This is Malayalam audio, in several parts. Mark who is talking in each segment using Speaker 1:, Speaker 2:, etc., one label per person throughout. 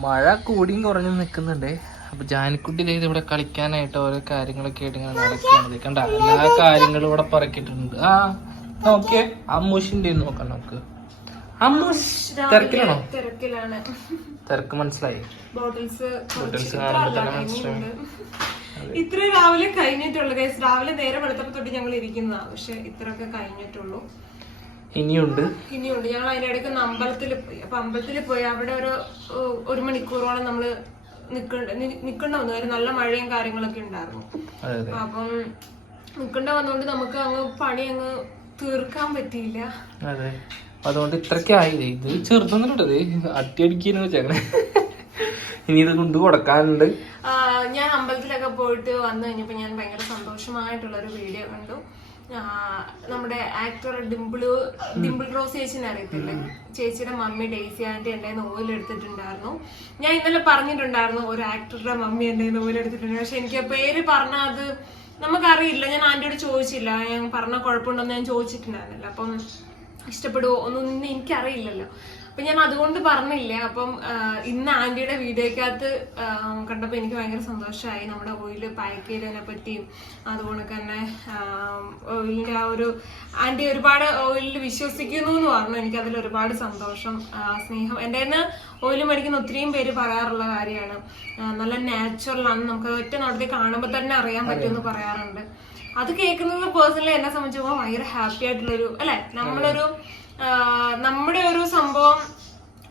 Speaker 1: മഴ കൂടിയും കുറഞ്ഞും നിൽക്കുന്നുണ്ട് അപ്പൊ ജാനിക്കുട്ടി ദേ ഇവിടെ കളിക്കാനായിട്ട് ഓരോ കാര്യങ്ങളൊക്കെ ആയിട്ട് ഇങ്ങനെ നടക്കുകയാണ്. കണ്ട എല്ലാ കാര്യങ്ങളും ഇവിടെ പറക്കിയിട്ടുണ്ട്. ആ നോക്കിയേ. അമ്മൂഷിന്റെ നോക്കാം നമുക്ക്. അമ്മൂഷ് തിരക്കിലാണോ?
Speaker 2: തിരക്കിലാണ്.
Speaker 1: തിരക്ക് മനസ്സിലായി.
Speaker 2: ബോട്ടിൽസ്
Speaker 1: ബോട്ടിൽസ് കാണുമ്പോ തന്നെ മനസ്സിലായി.
Speaker 2: ഇത്ര രാവിലെ കഴിഞ്ഞിട്ടുള്ളൂ. രാവിലെ നേരെ വെളുത്തപ്പോ തൊട്ട് ഞങ്ങൾ ഇരിക്കുന്നതാ. പക്ഷെ ഇത്രയൊക്കെ കഴിഞ്ഞിട്ടുള്ളൂ.
Speaker 1: ഇനിയുണ്ട്.
Speaker 2: ഇനിയുണ്ട്. ഞങ്ങൾ അതിന്റെ ഇടയ്ക്ക് അമ്പലത്തിൽ പോയി. അപ്പൊ അമ്പലത്തിൽ പോയി അവിടെ ഒരു ഒരു മണിക്കൂറോളം നമ്മൾ നിക്കണ്ട വന്നു. കാര്യം നല്ല മഴയും കാര്യങ്ങളൊക്കെ ഉണ്ടായിരുന്നു. അപ്പം നിക്കണ്ട വന്നോണ്ട് നമുക്ക് അങ്ങ് പണി അങ്ങ് തീർക്കാൻ പറ്റിയില്ല.
Speaker 1: അതെ. അതുകൊണ്ട് ഇത്രയ്ക്ക് ആയില്ലേ ഇത് ചെറുതൊന്നുമില്ലത് അട്ടി അടിക്കുന്നു വെച്ചേക്കണേ ഇനി ഇത് കൊണ്ട് കൊടുക്കാനുണ്ട്.
Speaker 2: ഞാൻ അമ്പലത്തിലൊക്കെ പോയിട്ട് വന്നു കഴിഞ്ഞപ്പോൾ ഞാൻ ഭയങ്കര സന്തോഷമായിട്ടുള്ള ഒരു വീഡിയോ കണ്ടു. നമ്മുടെ ആക്ടർ ഡിംപിൾ ഡിംപിൾ റോസ് ചേച്ചിനെ അറിയത്തില്ലേ? ചേച്ചിയുടെ മമ്മി ഡേസി ആന്റി എന്റെ നോവലെടുത്തിട്ടുണ്ടായിരുന്നു എടുത്തിട്ടുണ്ടായിരുന്നു. ഞാൻ ഇന്നലെ പറഞ്ഞിട്ടുണ്ടായിരുന്നു ഒരു ആക്ടറുടെ മമ്മി എന്റെ നോവലെടുത്തിട്ടുണ്ട് പക്ഷെ എനിക്ക് ആ പേര് പറഞ്ഞ അത് നമുക്കറിയില്ല. ഞാൻ ആന്റിയോട് ചോദിച്ചില്ല. ഞാൻ പറഞ്ഞ കുഴപ്പമുണ്ടോന്ന് ഞാൻ ചോദിച്ചിട്ടുണ്ടായിരുന്നില്ല. അപ്പം ഇഷ്ടപ്പെടുവോ? ഒന്നും എനിക്കറിയില്ലല്ലോ. അപ്പൊ ഞാൻ അതുകൊണ്ട് പറഞ്ഞില്ല അപ്പം ഇന്ന് ആന്റിയുടെ വീഡിയോക്കകത്ത് കണ്ടപ്പോ എനിക്ക് ഭയങ്കര സന്തോഷമായി നമ്മുടെ ഓയിൽ പാക്ക് ചെയ്തതിനെ പറ്റിയും അതുപോലെ തന്നെ ഓയിലിന്റെ ആ ഒരു ആന്റി ഒരുപാട് ഓയിലിൽ വിശ്വസിക്കുന്നു എന്ന് പറഞ്ഞു. എനിക്ക് അതിൽ ഒരുപാട് സന്തോഷം സ്നേഹം. എന്റെ ഓയിൽ മേടിക്കുന്ന ഒത്തിരിയും പേര് പറയാറുള്ള കാര്യമാണ്. നല്ല നാച്ചുറൽ ആണ്. നമുക്ക് ഒറ്റ നടത്തി കാണുമ്പോൾ തന്നെ അറിയാൻ പറ്റുമെന്ന് പറയാറുണ്ട്. അത് കേൾക്കുന്നത് പേഴ്സണലി എന്നെ സംബന്ധിച്ചപ്പോൾ ഭയങ്കര ഹാപ്പി ആയിട്ടുള്ളൊരു അല്ലെ? നമ്മളൊരു നമ്മുടെ ഒരു സംഭവം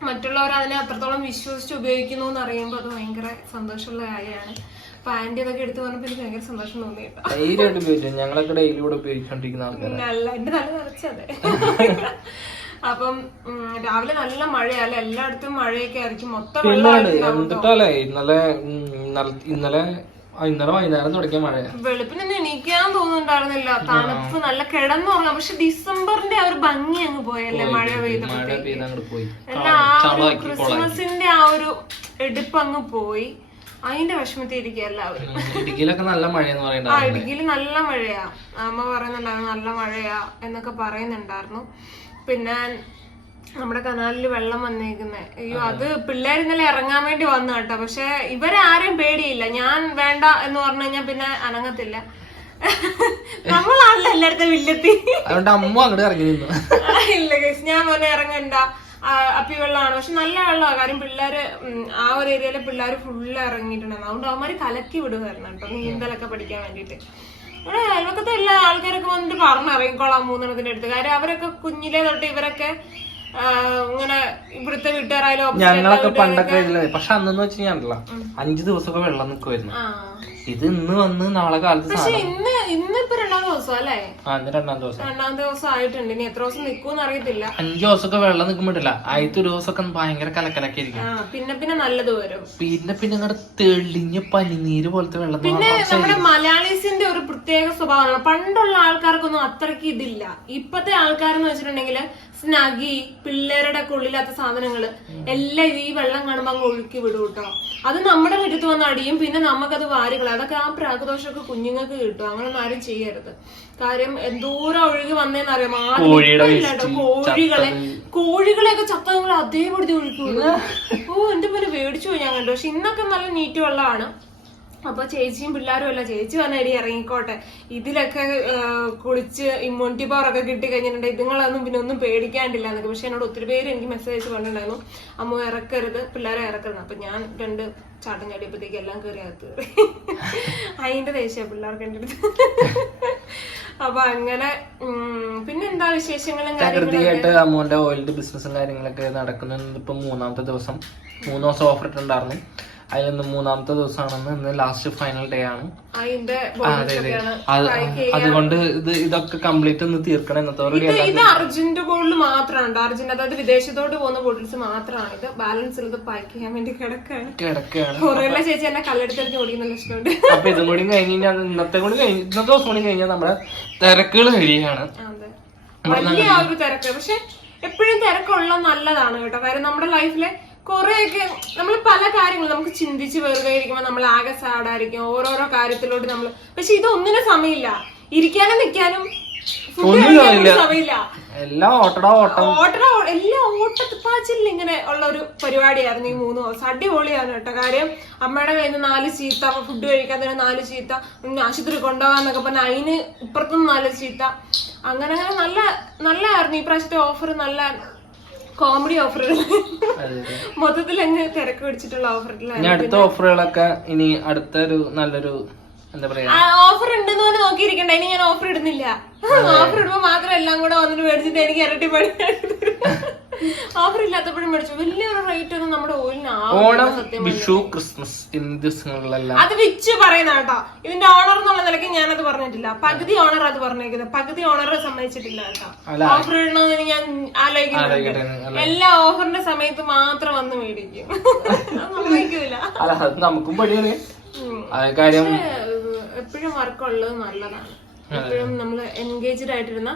Speaker 2: മറ്റുള്ളവർ അതിനെ അത്രത്തോളം വിശ്വസിച്ച് ഉപയോഗിക്കുന്നു എന്ന് അറിയുമ്പോൾ അത് ഭയങ്കര സന്തോഷമുള്ള കാര്യമാണ്. അപ്പൊ ആന്റി അതൊക്കെ എടുത്തു പറഞ്ഞപ്പോൾ എനിക്ക് ഭയങ്കര സന്തോഷം തോന്നി കേട്ടോ
Speaker 1: ഡെയിലി ഉപയോഗിച്ചു ഞങ്ങളൊക്കെ ഡെയിലി കൂടെ ഉപയോഗിച്ചോണ്ടിരിക്കുന്ന ആൾക്കാരാണ്
Speaker 2: നല്ല എന്റെ നല്ല നിറച്ചതെ അപ്പം രാവിലെ നല്ല മഴയല്ല? എല്ലായിടത്തും മഴയൊക്കെ ആയിരിക്കും. മൊത്തം
Speaker 1: ഇന്നലെ ഇന്നലെ ഇന്നലെ വൈകുന്നേരം തുടങ്ങിയ മഴ.
Speaker 2: വെളുപ്പിനൊന്നും എണീക്കാൻ തോന്നുന്നുണ്ടായിരുന്നില്ല. തണുപ്പ് നല്ല കിടന്നുറങ്ങാം. പക്ഷെ ഡിസംബറിന്റെ ആ ഒരു ഭംഗി അങ്ങ് പോയല്ലേ? മഴ പെയ്ത
Speaker 1: മഴ പെയ്ത് അങ്ങോട്ട് പോയി.
Speaker 2: എല്ലാ ആ ഒരു ക്രിസ്മസിന്റെ ആ ഒരു എടുപ്പ് അങ്ങ് പോയി. അതിന്റെ വിഷമത്തിൽ ഇരിക്കുക എല്ലാവരും
Speaker 1: ഇടുക്കിയിലൊക്കെ നല്ല മഴയെന്ന് പറയുന്നത്
Speaker 2: ആ ഇടുക്കിയിൽ നല്ല മഴയാ. അമ്മ പറയുന്നുണ്ടായിരുന്നു നല്ല മഴയാ എന്നൊക്കെ പറയുന്നുണ്ടായിരുന്നു. പിന്നെ നമ്മുടെ കനാലിൽ വെള്ളം വന്നേക്കുന്നേ. അയ്യോ അത് പിള്ളേർ ഇന്നലെ ഇറങ്ങാൻ വേണ്ടി വന്നു കേട്ടോ. പക്ഷെ ഇവരാരും പേടിയില്ല. ഞാൻ വേണ്ട എന്ന് പറഞ്ഞു കഴിഞ്ഞാൽ പിന്നെ അനങ്ങത്തില്ല. നമ്മളാണല്ലോ എല്ലായിടത്തും വില്ലെത്തി.
Speaker 1: അതുകൊണ്ട് അമ്മ അങ്ങോട്ട് ഇറങ്ങി നിന്നു.
Speaker 2: ഇല്ല കേസ് ഞാൻ പറഞ്ഞ ഇറങ്ങണ്ട. അപ്പി വെള്ളമാണ്. പക്ഷെ നല്ല വെള്ളമാണ് കാര്യം പിള്ളേര് ആ ഒരു ഏരിയയിലെ പിള്ളേർ ഫുള്ള് ഇറങ്ങിയിട്ടുണ്ടായിരുന്നു അതുകൊണ്ട് അവന്മാര് കലക്കി വിടുമായിരുന്നു കേട്ടോ നീന്തലൊക്കെ പഠിക്കാൻ വേണ്ടിയിട്ട്. ഇവിടെ അയൽവക്കത്തെ എല്ലാ ആൾക്കാരൊക്കെ വന്നിട്ട് പറഞ്ഞു ഇറങ്ങിക്കോളാം മൂന്നെണ്ണത്തിന്റെ അടുത്ത്. കാര്യം അവരൊക്കെ കുഞ്ഞിലെ തൊട്ട് ഇവരൊക്കെ ഇങ്ങനെ ഇവിടുത്തെ വീട്ടുകാരായാലും
Speaker 1: ഞങ്ങളൊക്കെ പണ്ടൊക്കെ ഇതിൽ പക്ഷെ അന്ന് വെച്ച് കഴിഞ്ഞാൽ അഞ്ചു ദിവസമൊക്കെ വെള്ളം നിക്കുമായിരുന്നു ഇത് ഇന്ന് വന്ന് നാളെ കാലത്ത്
Speaker 2: പക്ഷെ
Speaker 1: ഇന്ന്
Speaker 2: ഇന്ന് ഇപ്പൊ രണ്ടാം ദിവസം അല്ലേ?
Speaker 1: ആ ഇന്ന് രണ്ടാം ദിവസം.
Speaker 2: രണ്ടാം ദിവസം ആയിട്ടുണ്ട്. ഇനി എത്ര ദിവസം നിക്കൂന്ന് അറിയത്തില്ല.
Speaker 1: അഞ്ചു ദിവസമൊക്കെ വെള്ളം നിൽക്കുമ്പോട്ടില്ല ആദ്യത്തെ ഒരു ദിവസമൊക്കെ ഭയങ്കര കലക്കലൊക്കെ ഇരിക്കും
Speaker 2: പിന്നെ പിന്നെ നല്ലത് വരും.
Speaker 1: പിന്നെ പിന്നെ അങ്ങോട്ട് തെളിഞ്ഞ പനിനീര് പോലത്തെ വെള്ളം
Speaker 2: പിന്നെ നമ്മുടെ മലയാളീസിന്റെ ഒരു പ്രത്യേക സ്വഭാവമാണ്. പണ്ടുള്ള ആൾക്കാർക്കൊന്നും അത്രയ്ക്ക് ഇതില്ല. ഇപ്പത്തെ ആൾക്കാരെന്ന് വെച്ചിട്ടുണ്ടെങ്കിൽ സ്നഗി പിള്ളേരുടെ കൊള്ളില്ലാത്ത സാധനങ്ങൾ എല്ലാം ഈ വെള്ളം കാണുമ്പോൾ അങ്ങ് ഒഴുക്കി വിടും കേട്ടോ അത് നമ്മുടെ മുറ്റത്ത് വന്ന് അടിയും പിന്നെ നമുക്കത് വാരികളെ അതൊക്കെ ആ പ്രാഗദോഷമൊക്കെ കുഞ്ഞുങ്ങൾക്ക് കിട്ടും. അങ്ങനൊന്നും ആരും ചെയ്യരുത്. കാര്യം എന്തോരം ഒഴുകി വന്നേന്ന് അറിയാം ആദ്യം കോഴികളെ കോഴികളെയൊക്കെ ചത്തങ്ങൾ അതേപടി ഒഴുക്കി ഓ എന്റെ പേര് മേടിച്ചു പോയി ഞാൻ കണ്ടു. പക്ഷെ ഇന്നൊക്കെ നല്ല നീറ്റ് വെള്ളമാണ്. അപ്പൊ ചേച്ചിയും പിള്ളേരും അല്ല. ചേച്ചി വന്നടി ഇറങ്ങിക്കോട്ടെ. ഇതിലൊക്കെ കുളിച്ച് ഇമ്മ്യൂണിറ്റി പവർ ഒക്കെ കിട്ടി കഴിഞ്ഞിട്ടുണ്ടെങ്കിൽ ഇതുങ്ങളൊന്നും പിന്നെ ഒന്നും പേടിക്കാണ്ടില്ല എന്നൊക്കെ. പക്ഷെ എന്നോട് ഒത്തിരി പേര് എനിക്ക് മെസ്സേജ് പറഞ്ഞിട്ടുണ്ടായിരുന്നു. അമ്മ ഇറക്കരുത് പിള്ളേരെ ഇറക്കരുത്. അപ്പൊ ഞാൻ രണ്ട് ചാട്ടം ചാടിയപ്പോഴത്തേക്ക് എല്ലാം കയറി അകത്ത് കയറി അതിന്റെ ദേഷ്യ പിള്ളേർക്ക് എന്റെ അടുത്ത്. അപ്പൊ അങ്ങനെ പിന്നെ പിന്നെന്താ വിശേഷങ്ങളും കാര്യങ്ങളും
Speaker 1: അമ്മൂന്റെ കാര്യങ്ങളൊക്കെ നടക്കുന്നുണ്ട് ഇപ്പൊ മൂന്നാമത്തെ ദിവസം. മൂന്ന് ദിവസം ഓഫർ ഇട്ടുണ്ടായിരുന്നു. അതിൽ ഇന്ന് മൂന്നാമത്തെ ദിവസമാണെന്ന് ഇന്ന് ലാസ്റ്റ് ഫൈനൽ ഡേ ആണ്. അതെ അതെ. അതുകൊണ്ട് ഇത് ഇതൊക്കെ കംപ്ലീറ്റ് ഒന്ന് തീർക്കണം ഓൾറെഡി
Speaker 2: ഇത് അർജന്റ് ബോട്ടിൽ മാത്രമാണ് അർജന്റ് അതായത് വിദേശത്തോട്ട് പോകുന്ന ബോട്ടിൽസ് മാത്രമാണ്. ഇത് ബാലൻസ് ഉള്ളത് പാക്ക് ചെയ്യാൻ വേണ്ടി കിടക്കാണ്.
Speaker 1: കിടക്കുകയാണ്
Speaker 2: കൊറേല ചേച്ചി എന്നെ കല്ലെടുത്തെടുത്ത്
Speaker 1: അപ്പൊ ഇതും കൂടി കഴിഞ്ഞ് കഴിഞ്ഞാൽ ഇന്നത്തെ കൂടി കഴിഞ്ഞ് ഇന്നത്തെ ദിവസം കൂടി കഴിഞ്ഞാൽ നമ്മുടെ തിരക്കുകൾ
Speaker 2: കഴിയാണ്. വലിയ ആ ഒരു തിരക്ക്. പക്ഷെ എപ്പോഴും തിരക്കുള്ള നല്ലതാണ് കേട്ടോ. കാര്യം നമ്മുടെ ലൈഫിലെ കുറെയൊക്കെ നമ്മൾ പല കാര്യങ്ങളും നമുക്ക് ചിന്തിച്ച് വെറുതെ ഇരിക്കുമ്പോൾ നമ്മൾ ആകെ സാഡായിരിക്കും ഓരോരോ കാര്യത്തിലോട്ട് നമ്മൾ പക്ഷെ ഇതൊന്നിനും സമയമില്ല. ഇരിക്കാനും നിൽക്കാനും സമയമില്ല.
Speaker 1: എല്ലാം ഓട്ടടാ ഓട്ടം.
Speaker 2: ഓട്ടറ എല്ലാം ഓട്ടപ്പാച്ചിൽ ഇങ്ങനെ ഉള്ള ഒരു പരിപാടിയായിരുന്നു ഈ മൂന്ന് ദിവസം. അടിപൊളിയായിരുന്നു കേട്ടോ കാര്യം. അമ്മയുടെ കയ്യിൽ നിന്ന് നാല് ചീത്ത ഫുഡ് കഴിക്കാൻ തന്നെ നാല് ചീത്ത ആശുപത്രി കൊണ്ടുപോകാന്നൊക്കെ പറഞ്ഞ അതിന് ഇപ്പുറത്തുനിന്ന് നാല് ചീത്ത. അങ്ങനെ അങ്ങനെ നല്ല നല്ലതായിരുന്നു ഈ പ്രാവശ്യത്തെ ഓഫർ നല്ല കോമഡി ഓഫറുകൾ മൊത്തത്തിൽ അങ്ങ് തിരക്ക് പിടിച്ചിട്ടുള്ള ഓഫറുകളാണ്
Speaker 1: അടുത്ത ഓഫറുകളൊക്കെ ഇനി അടുത്തൊരു നല്ലൊരു എന്താ പറയാ?
Speaker 2: ഓഫർ ഉണ്ടെന്ന് പറഞ്ഞ് നോക്കിയിരിക്കണ്ട. ഇനി ഞാൻ ഓഫർ ഇടുന്നില്ല. ഓഫർ ഇടുമ്പോ മാത്രം എല്ലാം കൂടെ വന്നിട്ട് മേടിച്ചിട്ട് എനിക്ക് ഇരട്ടി പണി ഓഫർ ഇല്ലാത്തപ്പോഴും മേടിച്ചു. വലിയൊരു റേറ്റ് ഒന്നും നമ്മുടെ ഓയിലിന്
Speaker 1: ഓണം വിഷു ക്രിസ്മസ് എന്നീ ദിവസങ്ങളിലെല്ലാം.
Speaker 2: അത് വിച്ച് പറയുന്ന കേട്ടോ. ഇതിന്റെ ഓണർ എന്നുള്ള നിലയ്ക്ക് ഞാനത് പറഞ്ഞിട്ടില്ല. പകുതി ഓണർ അത് പറഞ്ഞേക്കുന്നത്. പകുതി ഓണറെ സമ്മതിച്ചിട്ടില്ല കേട്ടോ. ഓഫർ ഇടണമെന്ന് ഞാൻ ആലോചിക്കുന്നുണ്ട്. എല്ലാ ഓഫറിന്റെ സമയത്ത് മാത്രം വന്ന് മേടിക്കും. അത് സമ്മതിക്കൂല.
Speaker 1: അല്ല അത് നമുക്കും അതേ കാര്യം
Speaker 2: എപ്പോഴും വർക്കുള്ളത് നല്ലതാണ്. എപ്പോഴും നമ്മൾ എൻഗേജ്ഡ് ആയിട്ടിരുന്ന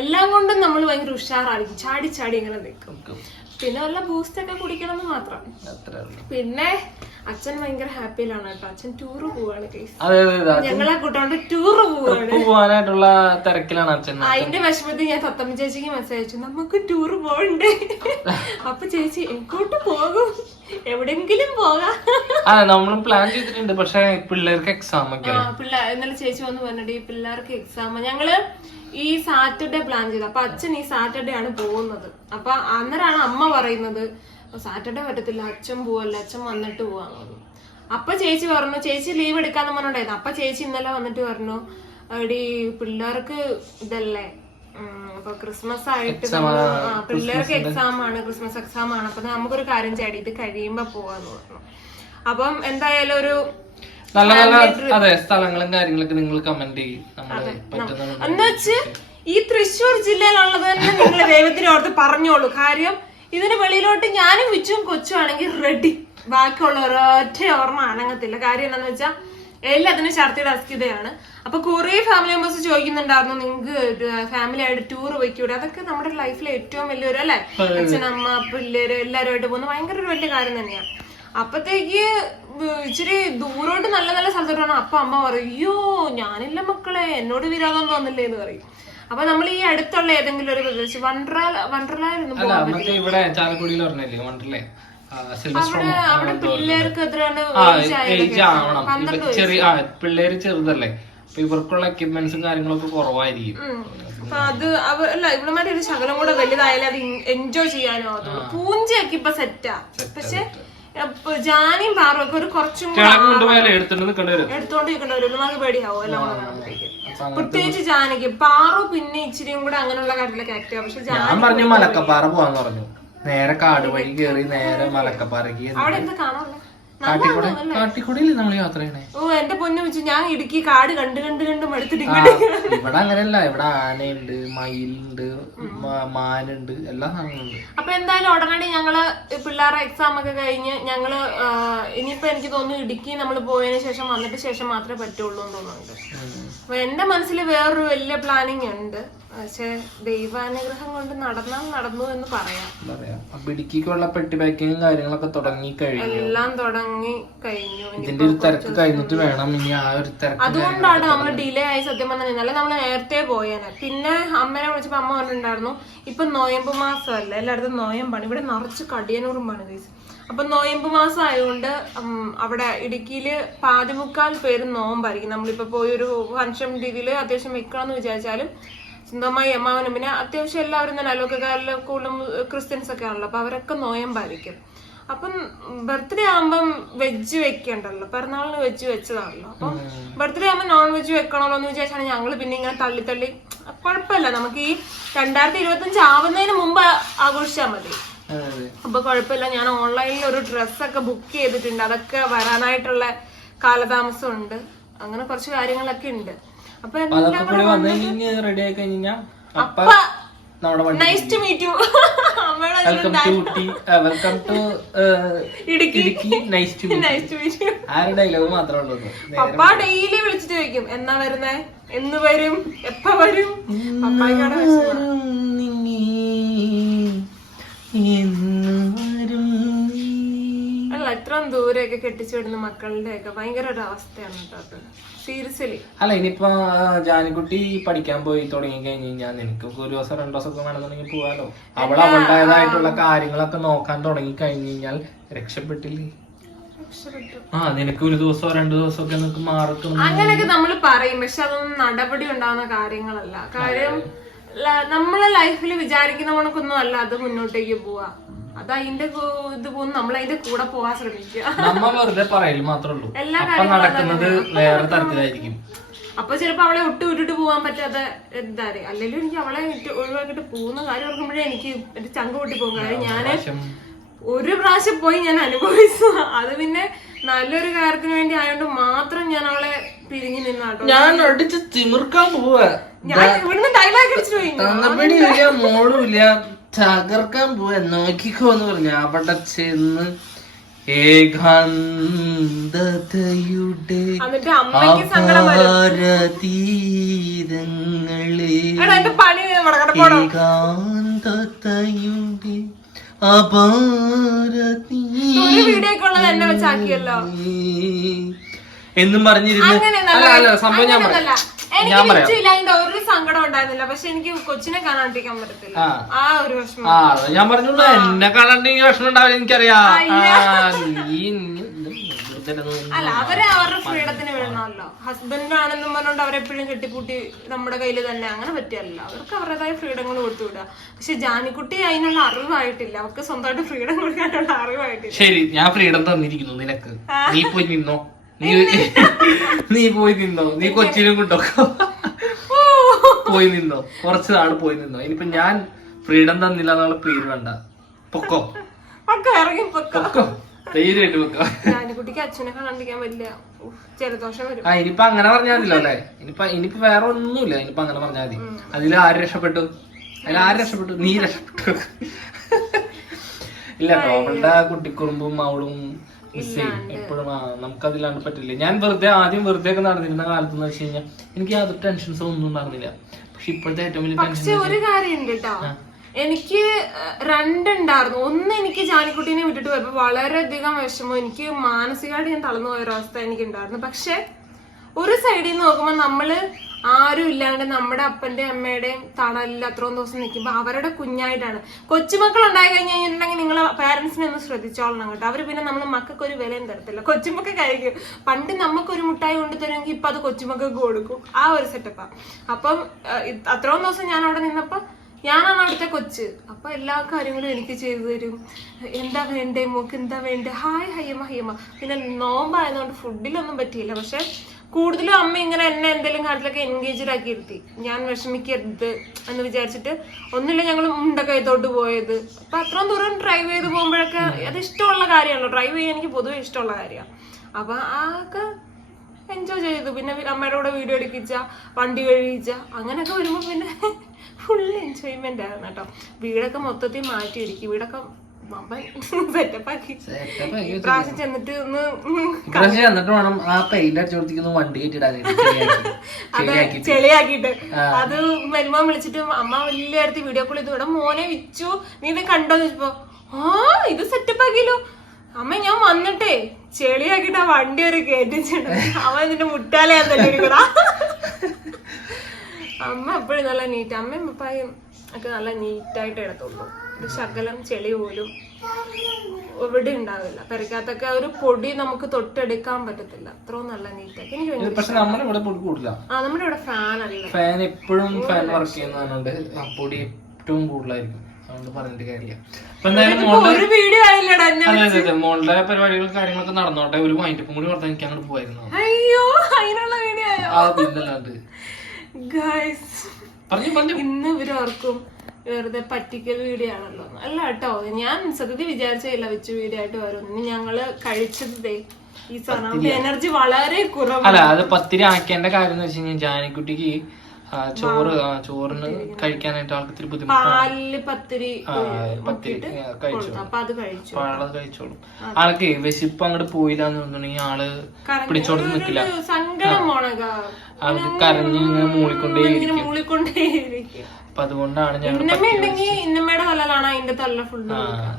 Speaker 2: എല്ലാം കൊണ്ടും നമ്മൾ ഭയങ്കര ഉഷാറായിരിക്കും. ചാടി ചാടി ഇങ്ങനെ നിൽക്കും പിന്നെ വല്ല ബൂസ്റ്റ് ഒക്കെ കുടിക്കണം എന്ന് മാത്രം പിന്നെ അച്ഛൻ ഭയങ്കര ഹാപ്പിയിലാണ് കേട്ടോ. അച്ഛൻ ടൂർ പോവാണ് ഞങ്ങളെ കൂട്ടോണ്ട് ടൂർ പോവാണ്.
Speaker 1: പോവാനായിട്ടുള്ള തിരക്കിലാണ് അച്ഛൻ
Speaker 2: അതിന്റെ വിഷമത്തിൽ ഞാൻ സത്തമ്മ ചേച്ചിക്ക് മെസ്സേജ് അയച്ചു. നമുക്ക് ടൂർ പോകണ്ടേ അപ്പൊ ചേച്ചി എങ്ങോട്ട് പോകും? എവിടെങ്കിലും പോകാം.
Speaker 1: അതെ നമ്മളും പ്ലാൻ ചെയ്തിട്ടുണ്ട്. പക്ഷെ പിള്ളേർക്ക് എക്സാം ഒക്കെ.
Speaker 2: പിള്ളേർ ഇന്നലെ ചേച്ചി വന്ന് പറഞ്ഞിട്ട് ഈ പിള്ളേർക്ക് എക്സാം ഞങ്ങൾ ഈ സാറ്റർഡേ പ്ലാൻ ചെയ്തു. അപ്പൊ അച്ഛൻ ഈ സാറ്റർഡേ ആണ് പോകുന്നത്. അപ്പൊ അന്നേരമാണ് അമ്മ പറയുന്നത് സാറ്റർഡേ പറ്റത്തില്ല. അച്ഛൻ പോവല്ല. അച്ഛൻ വന്നിട്ട് പോവാന്ന് പറഞ്ഞു അപ്പൊ ചേച്ചി പറഞ്ഞു ചേച്ചി ലീവ് എടുക്കാന്ന് പറഞ്ഞിട്ടുണ്ടായിരുന്നു. അപ്പൊ ചേച്ചി ഇന്നലെ വന്നിട്ട് പറഞ്ഞു എടി പിള്ളേർക്ക് ഇതല്ലേ അപ്പൊ ക്രിസ്മസ് ആയിട്ട് പിള്ളേർക്ക് എക്സാം ആണ് ക്രിസ്മസ് എക്സാം ആണ്. അപ്പൊ നമുക്കൊരു കാര്യം ചേടി ഇത് കഴിയുമ്പോ പോവാന്ന് പറഞ്ഞു. അപ്പം എന്തായാലും ഒരു
Speaker 1: നല്ല നല്ല അതെ സ്ഥലങ്ങളും കാര്യങ്ങളൊക്കെ നിങ്ങൾ കമന്റ് ചെയ്യും. നമ്മൾ പറ്റുന്ന
Speaker 2: എന്ന് വെച്ച് ഈ തൃശ്ശൂർ ജില്ലയിലുള്ളത് തന്നെ നിങ്ങൾ ദൈവത്തിന് ഓർത്ത് പറഞ്ഞോളൂ. കാര്യം ഇതിന് വെളിയിലോട്ട് ഞാനും വിച്ചും കൊച്ചും ആണെങ്കിൽ റെഡി ബാക്കിയുള്ള ഒരൊറ്റ ഓർമ്മ അനങ്ങത്തില്ല. കാര്യം എന്താണെന്ന് വെച്ചാൽ എല്ലാത്തിനും ശർത്തിയുടെ അസ്ഥിതയാണ്. അപ്പൊ കുറെ ഫാമിലി മെമ്പേഴ്സ് ചോദിക്കുന്നുണ്ടായിരുന്നു നിങ്ങൾക്ക് ഫാമിലി ആയിട്ട് ടൂർ പോയിക്കൂടെ? അതൊക്കെ നമ്മുടെ ലൈഫിലെ ഏറ്റവും വലിയൊരു അല്ലെ? അമ്മ പിള്ളേര് എല്ലാവരുമായിട്ട് പോകുന്ന ഭയങ്കര ഒരു വലിയ കാര്യം തന്നെയാണ് അപ്പത്തേക്ക് ഇച്ചിരി ദൂരോട്ട് നല്ല നല്ല സ്ഥലത്തോട്ട് അപ്പ അപ്പൊ അമ്മ പറയും അയ്യോ ഞാനില്ല മക്കളെ എന്നോട് വിരോധം തോന്നില്ലേ എന്ന് പറയും. അപ്പൊ നമ്മൾ ഈ അടുത്തുള്ള ഏതെങ്കിലും ഒരു പ്രദേശം വണ്ടർല വണ്ടർലായിരുന്നു
Speaker 1: ഇവിടെ ചാലക്കുടിയിൽ പറഞ്ഞില്ലേ വണ്ടർലേ? സിൽവർ
Speaker 2: അവിടെ പിള്ളേർക്ക് എത്രയാണ്
Speaker 1: ചെറിയ പിള്ളേര് ചെറുതല്ലേ? ഇവർക്കുള്ള എക്യുപ്മെന്റ്സും കാര്യങ്ങളൊക്കെ കുറവായിരിക്കും.
Speaker 2: അപ്പൊ അത് അല്ല ഇവിടെ ഒരു ശകലം കൂടെ വലുതായാലും അത് എൻജോയ് ചെയ്യാനോ പൂഞ്ചയൊക്കെ ഇപ്പൊ സെറ്റാ പക്ഷെ ജാനിയും പാറും ഒക്കെ ഒരു കുറച്ചും എടുത്തോണ്ട് നിൽക്കേണ്ട ഒരു നമുക്ക് പേടിയാവും. എല്ലാം പ്രത്യേകിച്ച് ജാനകി പാറു പിന്നെ ഇച്ചിരിയും കൂടെ അങ്ങനെയുള്ള കാര്യത്തിലൊക്കെ ആക്റ്റീവ് പക്ഷെ
Speaker 1: ഞാൻ പറഞ്ഞു മലക്കപ്പാറ പോവാന്ന് പറഞ്ഞു. നേരെ കാട് വഴി കേറി നേരെ മലക്കപ്പാറ
Speaker 2: അവിടെ എന്താ കാണാനുള്ളത്?
Speaker 1: കാട്ടിക്കൂടെ കാട്ടിക്കൂടെയല്ലേ നമ്മൾ യാത്ര ചെയ്യണേ?
Speaker 2: ഓ എന്റെ പൊന്നു വെച്ചു ഞാൻ ഇടുക്കി കാട് കണ്ട് കണ്ട് കണ്ട് മടുത്തിട്ട്
Speaker 1: ആ, ഇവിടെ അങ്ങനെയല്ല ഇവിടെ ആനയുണ്ട് മയിലുണ്ട് മ- മാനുണ്ട് എല്ലാ സാധനങ്ങളുണ്ട്.
Speaker 2: അപ്പൊ എന്തായാലും ഉടനടി ഞങ്ങൾ ഈ പിള്ളേരുടെ എക്സാം ഒക്കെ കഴിഞ്ഞ് ഞങ്ങൾ ആ, ഇനിയിപ്പോ എനിക്ക് തോന്നുന്നു ഇടുക്കി നമ്മൾ പോയതിനു ശേഷം വന്നിട്ട് ശേഷം മാത്രമേ പറ്റുള്ളൂ എന്ന് തോന്നുന്നുണ്ട്.
Speaker 1: ഉം.
Speaker 2: അപ്പൊ എന്റെ മനസ്സിൽ വേറൊരു വലിയ പ്ലാനിങ് ഉണ്ട്. പക്ഷെ ദൈവാനുഗ്രഹം കൊണ്ട് നടന്നാൽ നടന്നു എന്ന് പറയാം.
Speaker 1: പറയാ. അപ്പൊ ഇടുക്കിക്കുള്ള പെട്ടി പാക്കിങ്ങും കാര്യങ്ങളൊക്കെ തുടങ്ങി കഴിഞ്ഞു.
Speaker 2: എല്ലാം തുടങ്ങി കഴിഞ്ഞു.
Speaker 1: ഇതിന്റെ ഒരു തിരക്ക് കഴിഞ്ഞിട്ട് വേണം ഇനി ആ ഒരു തിരക്ക്
Speaker 2: അതുകൊണ്ടാണ് നമ്മൾ ഡിലേ ആയി സത്യം പറഞ്ഞാൽ നമ്മൾ നേരത്തെ പോയേനെ. പിന്നെ അമ്മനെ വിളിച്ചപ്പോ അമ്മ പറഞ്ഞിട്ടുണ്ടായിരുന്നു ഇപ്പൊ നോയമ്പ് മാസമല്ല എല്ലായിടത്തും നോയമ്പാണ് ഇവിടെ നിറച്ച് കടിയനൂറുമാണ് ഗൈസ് അപ്പൊ നോയമ്പ് മാസം ആയതുകൊണ്ട് അവിടെ ഇടുക്കിയിൽ പാതിമുക്കാൽ പേര് നോമ്പായിരിക്കും. നമ്മളിപ്പോ പോയി ഒരു ഫംഗ്ഷൻ രീതിയിൽ അത്യാവശ്യം വെക്കണം എന്ന് വിചാരിച്ചാലും സ്വന്തമായി അമ്മാവനും. പിന്നെ അത്യാവശ്യം എല്ലാവരും തന്നെ അയൽവക്കക്കാരിലും കൂടുതലും ക്രിസ്ത്യൻസ് ഒക്കെ ആണല്ലോ. അപ്പൊ അവരൊക്കെ നോയം പാലിക്കും. അപ്പം ബർത്ത്ഡേ ആകുമ്പം വെജ് വെക്കണ്ടല്ലോ. പിറന്നാളിന് വെജ് വെച്ചതാണല്ലോ. അപ്പം ബർത്ത്ഡേ ആകുമ്പോൾ നോൺ വെജ് വെക്കണമല്ലോ എന്ന് വിചാരിച്ചാണ് ഞങ്ങൾ പിന്നെ ഇങ്ങനെ തള്ളി തള്ളി. കുഴപ്പമില്ല. നമുക്ക് ഈ രണ്ടായിരത്തി ഇരുപത്തഞ്ച് ആവുന്നതിന് മുമ്പ് ആഘോഷിച്ചാൽ മതി. അപ്പൊ കുഴപ്പമില്ല. ഞാൻ ഓൺലൈനിൽ ഒരു ഡ്രസ്സൊക്കെ ബുക്ക് ചെയ്തിട്ടുണ്ട്. അതൊക്കെ വരാനായിട്ടുള്ള കാലതാമസം ഉണ്ട് അങ്ങനെ കുറച്ച് കാര്യങ്ങളൊക്കെ ഉണ്ട്. അപ്പൊ
Speaker 1: അതൊക്കെ കൂടി വന്നു കഴിഞ്ഞ് റെഡി ആയി കഴിഞ്ഞാ അപ്പൊ നമ്മുടെ
Speaker 2: nice to meet you
Speaker 1: welcome to Ooty. Welcome to
Speaker 2: Idukki.
Speaker 1: Nice to
Speaker 2: nice to meet you
Speaker 1: ആ ഒരു ഡയലോഗ് മാത്രമേ ഉള്ളൂ.
Speaker 2: പപ്പ ഡെയിലി വിളിച്ചിട്ട് ചോദിക്കും എന്നാ വരുന്നേ? എന്ന് വരും? എപ്പ വരും? പപ്പായ്ക്കാണ്
Speaker 1: നീ?
Speaker 2: ദൂരെയൊക്കെ കെട്ടിച്ചു വിടുന്ന മക്കളുടെ ഒക്കെ ഭയങ്കര ഒരു അവസ്ഥയാണ് കേട്ടോ സീരിയസ്ലി.
Speaker 1: അല്ല ഇനിയിപ്പോ ജാനിക്കുട്ടി പഠിക്കാൻ പോയി തുടങ്ങി കഴിഞ്ഞ് കഴിഞ്ഞാൽ നിനക്ക് ഒരു ദിവസം രണ്ടു ദിവസം ഒക്കെ വേണമെന്നുണ്ടെങ്കിൽ പോവാലോ? അവൾ അവളുടേതായിട്ടുള്ള കാര്യങ്ങളൊക്കെ നോക്കാൻ തുടങ്ങി കഴിഞ്ഞു കഴിഞ്ഞാൽ രക്ഷപ്പെട്ടില്ലേ?
Speaker 2: രക്ഷപ്പെട്ടു.
Speaker 1: ആ നിനക്ക് ഒരു ദിവസോ രണ്ടു ദിവസോ ഒക്കെ നിനക്ക് മാറും
Speaker 2: അങ്ങനെയൊക്കെ നമ്മൾ പറയും പക്ഷെ അതൊന്നും നടപടി ഉണ്ടാവുന്ന കാര്യങ്ങളല്ല. കാര്യം നമ്മളെ ലൈഫിൽ വിചാരിക്കുന്ന കണക്കൊന്നും അല്ല അത് മുന്നോട്ടേക്ക് പോവാ. അത് അതിന്റെ ഇത് പോകുന്നു നമ്മൾ അതിന്റെ കൂടെ പോവാൻ ശ്രമിക്കുക.
Speaker 1: നമ്മ വെറുതെ പറയൽ മാത്രമേ ഉള്ളൂ
Speaker 2: എല്ലാ
Speaker 1: അപ്പൊ നടക്കുന്നത് വേറെ തരത്തിലായിരിക്കും.
Speaker 2: അപ്പൊ ചിലപ്പോ അവളെ ഒട്ടു വിട്ടിട്ട് പോവാൻ പറ്റാതെ എന്താ പറയാ അല്ലെങ്കിൽ എനിക്ക് അവളെ ഇട്ട് ഒഴിവാക്കിട്ട് പോകുന്ന കാര്യം ഓർക്കുമ്പോഴേ എനിക്ക് എന്റെ ചങ്ക പൊട്ടി പോകും. കാര്യം
Speaker 1: ഞാൻ
Speaker 2: ഒരു പ്രാവശ്യം പോയി ഞാൻ അനുഭവിച്ചു. അത് പിന്നെ നല്ലൊരു കാര്യത്തിന് വേണ്ടി ആയതുകൊണ്ട് മാത്രം ഞാൻ അവളെ പിരിഞ്ഞു നിന്നാട്ടോ.
Speaker 1: ഞാൻ അടിച്ച് തിമിർക്കാൻ പോവാ.
Speaker 2: ഞാൻ ഇവിടുന്ന് ഡയലോഗ് അടിച്ചു പോയി.
Speaker 1: തന്നപ്പടിയില്ല മോളുമില്ല തകർക്കാൻ പോവാ. നോക്കിക്കോ എന്ന് പറഞ്ഞു അവിടെ ചെന്ന് ഏകാന്തതയുടെ അപാരതീരങ്ങളെ ഏകാന്തതയുടെ
Speaker 2: അപാരതീരങ്ങളെ എന്നെ
Speaker 1: പറഞ്ഞിരുന്നു. അല്ല അല്ല സംഭവം ഞാൻ പറയാം.
Speaker 2: വിറ്റില്ല അതിന്റെ ഒരു സങ്കടം ഉണ്ടായിരുന്നില്ല. പക്ഷെ എനിക്ക് കൊച്ചിനെ കാണാണ്ടിരിക്കാൻ പറ്റത്തില്ല.
Speaker 1: ആ.
Speaker 2: ഒരു വിഷമം.
Speaker 1: ആ അത് ഞാൻ പറഞ്ഞോളൂ എന്നെ കാണാണ്ടെങ്കിൽ വിഷമം ഉണ്ടാവില്ല എനിക്കറിയാം. ആ, നീ നീ ഇത് വെറുതെ ഇരുന്ന്
Speaker 2: അല്ല അവരെ അവരുടെ ഫ്രീഡത്തിന് വിടണമല്ലോ. ഹസ്ബൻഡ് ആണെന്നും പറഞ്ഞുകൊണ്ട് അവരെപ്പോഴും കെട്ടിപ്പൂട്ടി നമ്മുടെ കയ്യിൽ തന്നെ. അങ്ങനെ പറ്റിയല്ല അവർക്ക് അവരുടേതായ ഫ്രീഡങ്ങൾ കൊടുത്തുവിടുക. പക്ഷെ ജാനിക്കുട്ടി അതിനുള്ള അറിവായിട്ടില്ല. അവർക്ക് സ്വന്തമായിട്ട് ഫ്രീഡം കൊടുക്കാനുള്ള അറിവായിട്ടില്ല.
Speaker 1: ശരി ഞാൻ ഫ്രീഡം തന്നിരിക്കുന്നു നിനക്ക്. നീ പോയി നിന്നോ. നീ നീ പോയി നിന്നോ? നീ കൊച്ചിനും കൊണ്ടോക്കോ പോയി നിന്നോ? കുറച്ച് നാൾ പോയി നിന്നോ? ഇനിയിപ്പോ ഞാൻ ഫ്രീഡം തന്നില്ല എന്നുള്ള പേര് വേണ്ട. പൊക്കോ?
Speaker 2: പൊക്ക
Speaker 1: ധൈര്യമായിട്ട് പൊക്കോ.
Speaker 2: കുട്ടിക്ക് അച്ഛനെ കാണാണ്ടിരിക്കാൻ വലിയ ജലദോഷം വരും.
Speaker 1: ആ ഇനിയിപ്പൊ അങ്ങനെ പറഞ്ഞാൽ മതില്ലോ അല്ലേ? ഇനിയിപ്പൊ ഇനിയിപ്പൊ വേറെ ഒന്നുമില്ല. ഇനിയിപ്പൊ അങ്ങനെ പറഞ്ഞാൽ മതി. അതിൽ ആര് രക്ഷപ്പെട്ടു? അതിൽ ആര് രക്ഷപ്പെട്ടു? നീ രക്ഷപ്പെട്ടു? ഇല്ല അവളുടെ കുട്ടിക്കുറുമ്പും അവളും എപ്പോഴും നമുക്കതില്ലാണ്ട് പറ്റില്ല. ഞാൻ വെറുതെ ആദ്യം വെറുതെ ഒക്കെ നടന്നിരുന്ന കാലത്ത് എന്ന് വെച്ച് കഴിഞ്ഞാൽ എനിക്ക് യാതൊരു ടെൻഷൻസോ ഒന്നും ഉണ്ടായിരുന്നില്ല. പക്ഷെ ഇപ്പോഴത്തെ ഏറ്റവും വലിയ ടെൻഷൻ
Speaker 2: പക്ഷെ ഒരു കാര്യമുണ്ട് കേട്ടോ എനിക്ക് രണ്ടുണ്ടായിരുന്നു. ഒന്ന് എനിക്ക് ജാനിക്കുട്ടീനെ വിട്ടിട്ട് പോയപ്പോ വളരെയധികം വിഷമം. എനിക്ക് മാനസികമായിട്ട് ഞാൻ തളർന്നു പോയ ഒരവസ്ഥ എനിക്ക് ഉണ്ടായിരുന്നു പക്ഷെ ഒരു സൈഡിൽ നിന്ന് നോക്കുമ്പോൾ നമ്മൾ ആരും ഇല്ലാണ്ട് നമ്മുടെ അപ്പന്റെ അമ്മയുടെയും തണലിൽ അത്രയും ദിവസം നിൽക്കുമ്പോൾ അവരുടെ കുഞ്ഞായിട്ടാണ്. കൊച്ചുമക്കൾ ഉണ്ടായി കഴിഞ്ഞ് കഴിഞ്ഞിട്ടുണ്ടെങ്കിൽ നിങ്ങൾ പാരന്റ്സിനെ ഒന്ന് ശ്രദ്ധിച്ചോളണം കേട്ടോ. അവർ പിന്നെ നമ്മൾ മക്കൾക്ക് ഒരു വിലയും തരത്തില്ല. കൊച്ചുമക്കൾ കഴിക്കും. പണ്ട് നമുക്കൊരു മുട്ടായി കൊണ്ട് തരുമെങ്കിൽ ഇപ്പൊ അത് കൊച്ചുമക്കൾക്ക് കൊടുക്കും. ആ ഒരു സെറ്റപ്പാ അപ്പം അത്രയും ദിവസം ഞാൻ അവിടെ നിന്നപ്പോ ഞാനാണ് അവിടുത്തെ കൊച്ച്. അപ്പൊ എല്ലാ കാര്യങ്ങളും എനിക്ക് ചെയ്തു തരും. എന്താ വേണ്ടേ? മോക്ക് എന്താ വേണ്ടേ? ഹായ് ഹയ്യമ്മ ഹയ്യമ്മ. പിന്നെ നോമ്പായതുകൊണ്ട് ഫുഡിലൊന്നും പറ്റിയില്ല. പക്ഷെ കൂടുതലും അമ്മ ഇങ്ങനെ എന്നെ എന്തെങ്കിലും കാര്യത്തിലൊക്കെ എൻഗേജ്ഡ് ആക്കി ഇരുത്തി. ഞാൻ വിഷമിക്കരുത് എന്ന് വിചാരിച്ചിട്ട് ഒന്നുമില്ല ഞങ്ങൾ മുണ്ടക്കയത്തോട്ട് പോയത്. അപ്പൊ അത്രയും ദൂരം ഡ്രൈവ് ചെയ്ത് പോകുമ്പോഴൊക്കെ അത് ഇഷ്ടമുള്ള കാര്യമാണല്ലോ. ഡ്രൈവ് ചെയ്യാൻ എനിക്ക് പൊതുവെ ഇഷ്ടമുള്ള കാര്യമാണ് അപ്പൊ ആകെ എൻജോയ് ചെയ്തു. പിന്നെ അമ്മയുടെ കൂടെ വീഡിയോ എടുപ്പിച്ച വണ്ടി കഴിയിച്ച അങ്ങനെയൊക്കെ വരുമ്പോ പിന്നെ ഫുൾ എൻജോയ്മെന്റ് ആയിരുന്നു കേട്ടോ. വീടൊക്കെ മൊത്തത്തിൽ മാറ്റി ഇടിക്കും വീടൊക്കെ പ്രാവശ്യം ചെന്നിട്ട് ഒന്ന് ഉം
Speaker 1: ഇപ്രാവശ്യം വേണം ആ പെയിന്റ് അടിച്ചു കൊടുത്തിരിക്കുന്ന വണ്ടി കെട്ടിടാൻ ശരിയാക്കി
Speaker 2: അത് വരുമ്പോ വിളിച്ചിട്ട് അമ്മ വലിയ അടുത്ത് വീഡിയോ കോൾ ചെയ്ത്. ഇവിടെ മോനെ വിച്ചു നീ ഇത് കണ്ടോന്ന് ചോദിച്ചപ്പോ ആ ഇത് സെറ്റപ്പ് ആക്കിയല്ലോ. അമ്മ ഞാൻ വന്നിട്ടേ ചെളിയാക്കിട്ട് ആ വണ്ടി ഒരു കയറ്റിച്ചിട്ട് അവൻ ഇതിന്റെ മുട്ടാലയാ തല്ലിരിക്കടാ അമ്മ എപ്പോഴും നല്ല നീറ്റ് അമ്മയും പപ്പായും ഒക്കെ നല്ല നീറ്റായിട്ട് എടുത്തുള്ളൂ ഒരു ശകലം ചെളി പോലും ഇവിടെ ഉണ്ടാവില്ല. പെരക്കാത്തൊക്കെ ആ ഒരു പൊടി നമുക്ക് തൊട്ടെടുക്കാൻ പറ്റത്തില്ല. അത്രയും നല്ല നീറ്റാക്കി എനിക്ക്
Speaker 1: പക്ഷെ നമ്മുടെ ഇവിടെ പൊടി കൂടില്ല
Speaker 2: ആ നമ്മുടെ ഇവിടെ ഫാൻ അല്ലേ
Speaker 1: ഫാൻ എപ്പോഴും ഫാൻ വർക്ക് ചെയ്യുന്നതുകൊണ്ട് ആ പൊടി ഏറ്റവും കൂടുതലായിരിക്കും. അതുകൊണ്ട് പറഞ്ഞിട്ട് കാര്യമില്ല. അപ്പൊ എന്തായാലും മോളുടെ പരിപാടികളും കാര്യങ്ങളൊക്കെ നടന്നോട്ടെ. ഒരു വൈൻഡപ്പും കൂടി പറഞ്ഞാൽ എനിക്ക് അങ്ങോട്ട് പോയിരുന്നു
Speaker 2: അയ്യോ അതിനുള്ള വീഡിയോ
Speaker 1: ആ പിന്നല്ലാണ്ട് പറഞ്ഞു പറഞ്ഞു.
Speaker 2: ഇന്ന് ഇവരോർക്കും വെറുതെ പറ്റിക്കൽ വീഡിയോ ആണല്ലോ. അല്ല കേട്ടോ ഞാൻ സത്യത്തിൽ വിചാരിച്ചില്ല വെച്ച് വീഡിയോ ആയിട്ട് വരും ഇന്ന് ഞങ്ങൾ കഴിച്ചത് ഈ സാധനം എനർജി വളരെ കുറവ്
Speaker 1: അല്ല അത് പത്തിരി ആക്കേണ്ട കാര്യം എന്ന് വെച്ച് കഴിഞ്ഞാൽ ജാനിക്കുട്ടിക്ക് ചോറ് ചോറിന് കഴിക്കാനായിട്ട് ആൾക്ക് ഇത്തിരി ബുദ്ധിമുട്ടാണ്.
Speaker 2: പത്തിരി
Speaker 1: ആ, പത്തിരി ആ, കഴിച്ചു
Speaker 2: അത് കഴിച്ചു.
Speaker 1: അപ്പൊ ആളത് കഴിച്ചോളും ആൾക്ക് വിശപ്പ് അങ്ങോട്ട് പോയില്ല എന്ന് തോന്നുന്നുണ്ടെങ്കിൽ
Speaker 2: ആൾ
Speaker 1: പിടിച്ചോടത്ത് നിക്കില്ല. ആൾക്ക് കരഞ്ഞ് മൂളിക്കൊണ്ടേ
Speaker 2: മൂളിക്കൊണ്ടേ
Speaker 1: അപ്പൊ അതുകൊണ്ടാണ് ഞങ്ങൾ
Speaker 2: ഇന്നമ്മ ഉണ്ടെങ്കിൽ ഇന്നമ്മയുടെ തല്ലലാണ് അതിന്റെ തല്ല ഫുൾ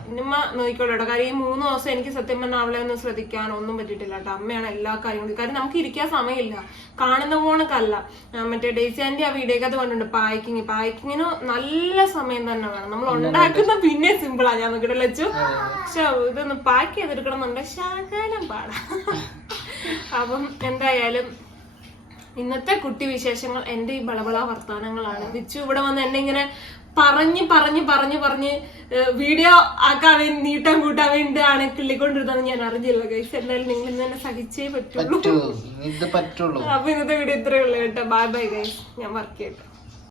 Speaker 2: ഇന്നമ്മ നോക്കിക്കോളൂ കാര്യം ഈ മൂന്ന് ദിവസം എനിക്ക് സത്യം പറഞ്ഞാൽ അവളെ ഒന്നും ശ്രദ്ധിക്കാൻ ഒന്നും പറ്റിയിട്ടില്ല കേട്ടോ. അമ്മയാണ് എല്ലാ കാര്യങ്ങളും കാര്യം നമുക്ക് ഇരിക്കാൻ സമയമില്ല. കാണുന്ന പോണക്കല്ല. മറ്റേ ഡേസി ആന്റി ആ വീഡിയോ അത് കണ്ടിട്ടുണ്ട് പായ്ക്കിങ്. പായ്ക്കിങ്ങിന് നല്ല സമയം തന്നെ വേണം. നമ്മൾ ഉണ്ടാക്കുന്ന പിന്നെ സിമ്പിളാ ഞാൻ നോക്കിട്ട് വെച്ചു. പക്ഷെ ഇതൊന്ന് പാക്ക് ചെയ്തെടുക്കണം എന്നുണ്ടെങ്കിൽ ശകലം പാടാ. അപ്പം എന്തായാലും ഇന്നത്തെ കുട്ടി വിശേഷങ്ങൾ എന്റെ ഈ ബളബള വർത്തമാനങ്ങളാണ്. വിച്ചു ഇവിടെ വന്ന് എന്നെ ഇങ്ങനെ പറഞ്ഞ് പറഞ്ഞ് പറഞ്ഞ് പറഞ്ഞ് വീഡിയോ ആക്കാൻ വേണ്ടി നീട്ടാൻ കൂട്ടാൻ വേണ്ടിയാണ് കിള്ളിക്കൊണ്ടിരുന്നത് ഞാൻ അറിഞ്ഞില്ല ഗൈസ് എന്തായാലും നിങ്ങൾ ഇന്ന് തന്നെ സഹിച്ചേ പറ്റുള്ളൂ
Speaker 1: പറ്റൂ. പറ്റുള്ളൂ.
Speaker 2: അപ്പൊ ഇന്നത്തെ വീഡിയോ ഇത്രയേ ഉള്ളൂ കേട്ടോ. ബൈ ബൈ ഗൈസ് ഞാൻ വർക്ക് ചെയ്യട്ടെ.